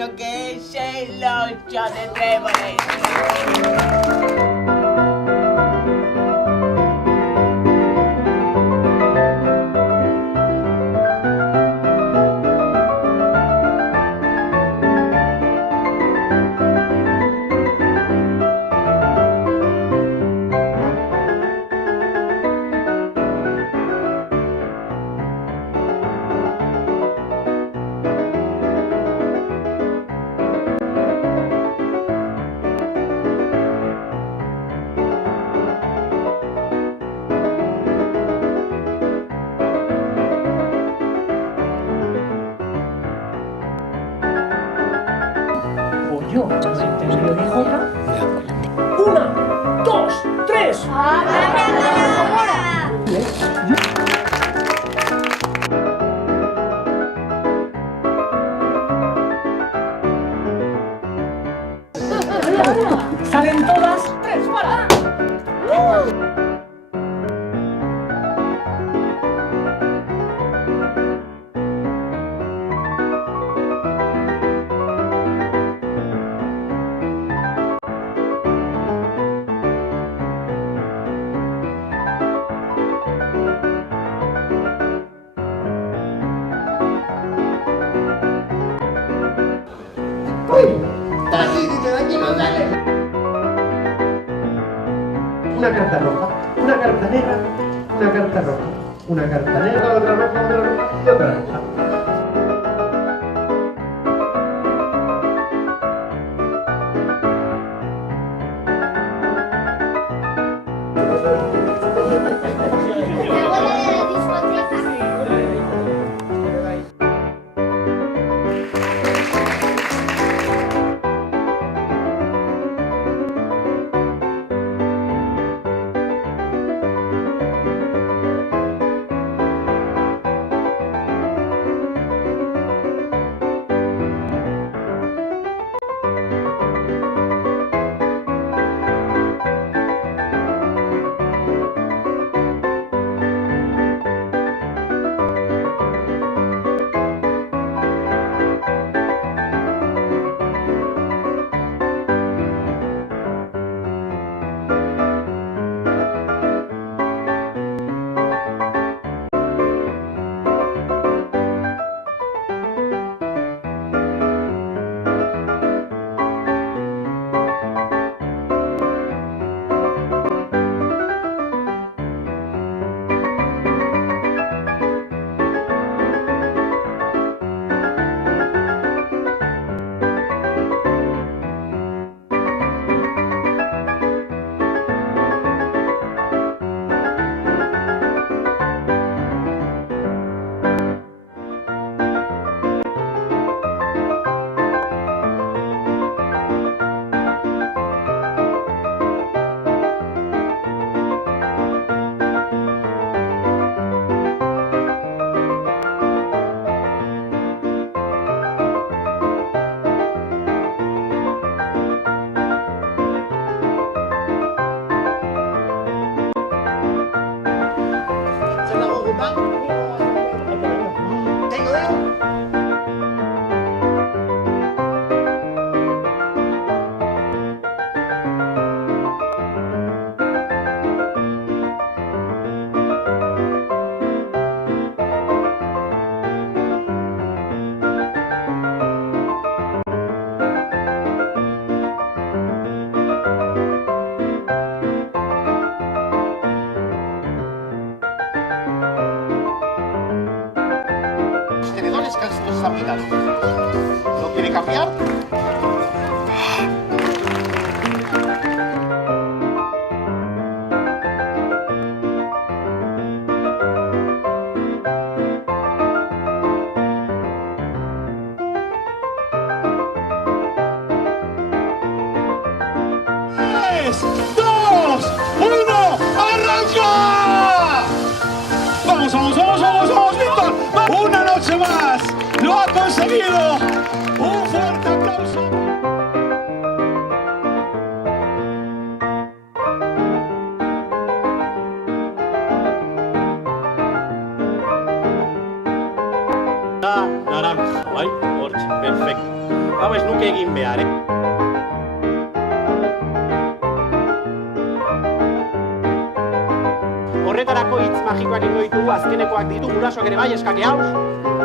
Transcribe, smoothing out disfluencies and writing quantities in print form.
sino que es el 8 de tréboles. Yo, entendido, dijo otra. 1, 2, 3. Salen todas. 3, para. Una carta roja, una carta negra, una carta roja, una carta negra, otra roja, otra roja y otra roja. ¿No quiere cambiar? ¡3, 2, 1! ¡Arranca! ¡Vamos, vamos, vamos, vamos, vamos, Víctor! ¡Una noche más! ¡Lo ha conseguido! ¡Un fuerte aplauso! Naranja, ¿vale? Perfecto. Hau ez nuke egin behar, Horretarako hitz magikoak ingo ditugu, azkenekoak ditu, gurasoak ere bai eskake haus.